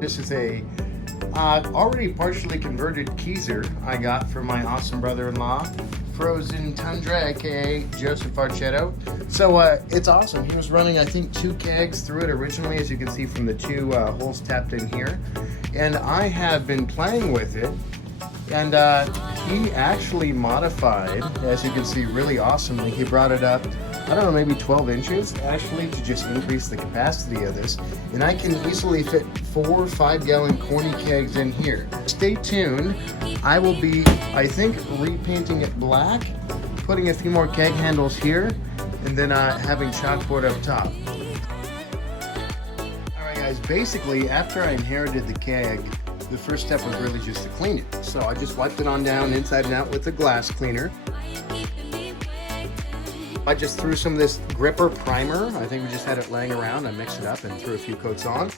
This is a already partially converted Keyser I got from my awesome brother-in-law, Frozen Tundra, aka Joseph Archetto. So it's awesome. He was running, I think, 2 kegs through it originally, as you can see from the 2 holes tapped in here. And I have been playing with it, and he actually modified, as you can see, really awesomely. He brought it up, I don't know, maybe 12 inches actually, to just increase the capacity of this. And I can easily fit 4 5-gallon corny kegs in here. Stay tuned. I will be, I think, repainting it black, putting a few more keg handles here, and then having chalkboard up top. Alright guys, basically after I inherited the keg, the first step was really just to clean it. So I just wiped it on down inside and out with a glass cleaner. I just threw some of this gripper primer. I think we just had it laying around. I mixed it up and threw a few coats on.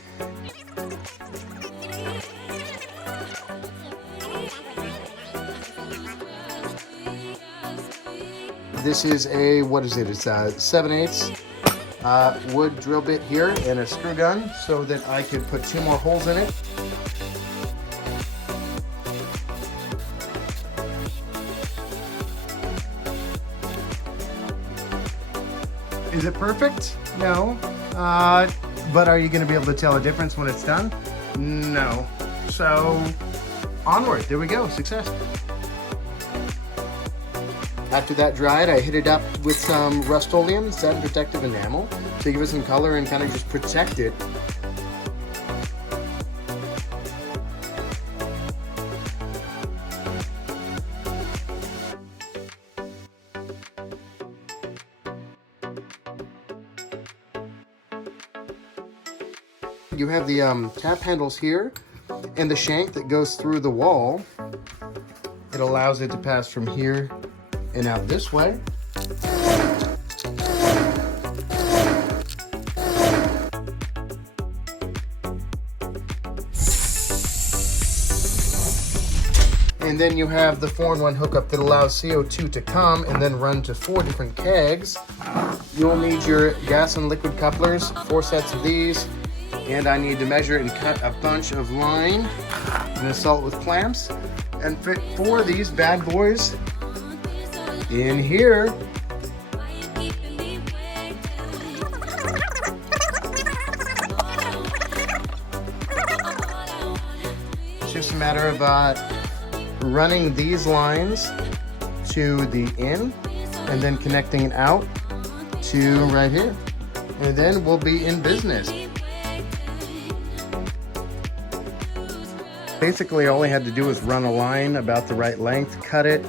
This is a, what is it? It's a 7/8 wood drill bit here and a screw gun so that I could put 2 more holes in it. Is it perfect? No. But are you going to be able to tell a difference when it's done? No. So, onward. There we go. Success. After that dried, I hit it up with some Rust-Oleum Satin Protective Enamel to give it some color and kind of just protect it. You have the tap handles here and the shank that goes through the wall. It allows it to pass from here and out this way. And then you have the 4-in-1 hookup that allows CO2 to come and then run to 4 different kegs. You'll need your gas and liquid couplers, 4 sets of these. And I need to measure and cut a bunch of line and install it with clamps and fit 4 of these bad boys in here. It's just a matter of running these lines to the in and then connecting it out to right here. And then we'll be in business. Basically, all I had to do was run a line about the right length, cut it,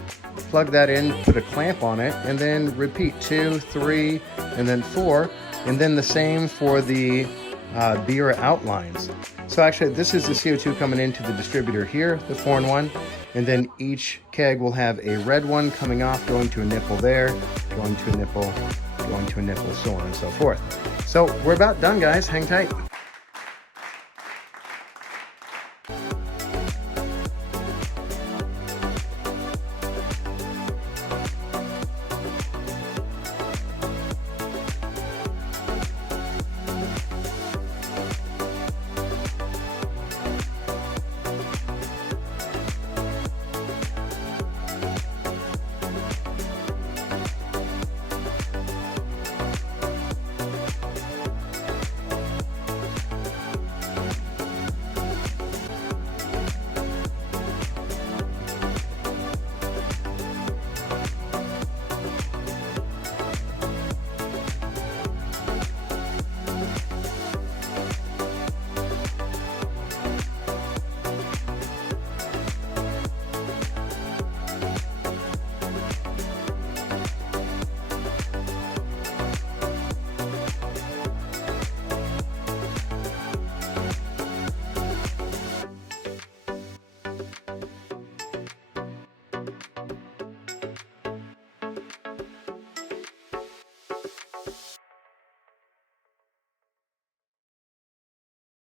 plug that in, put a clamp on it, and then repeat 2, 3, and then 4, and then the same for the beer outlines. So actually, this is the CO2 coming into the distributor here, the 4-in-1, and then each keg will have a red one coming off, going to a nipple there, going to a nipple, going to a nipple, so on and so forth. So we're about done, guys. Hang tight.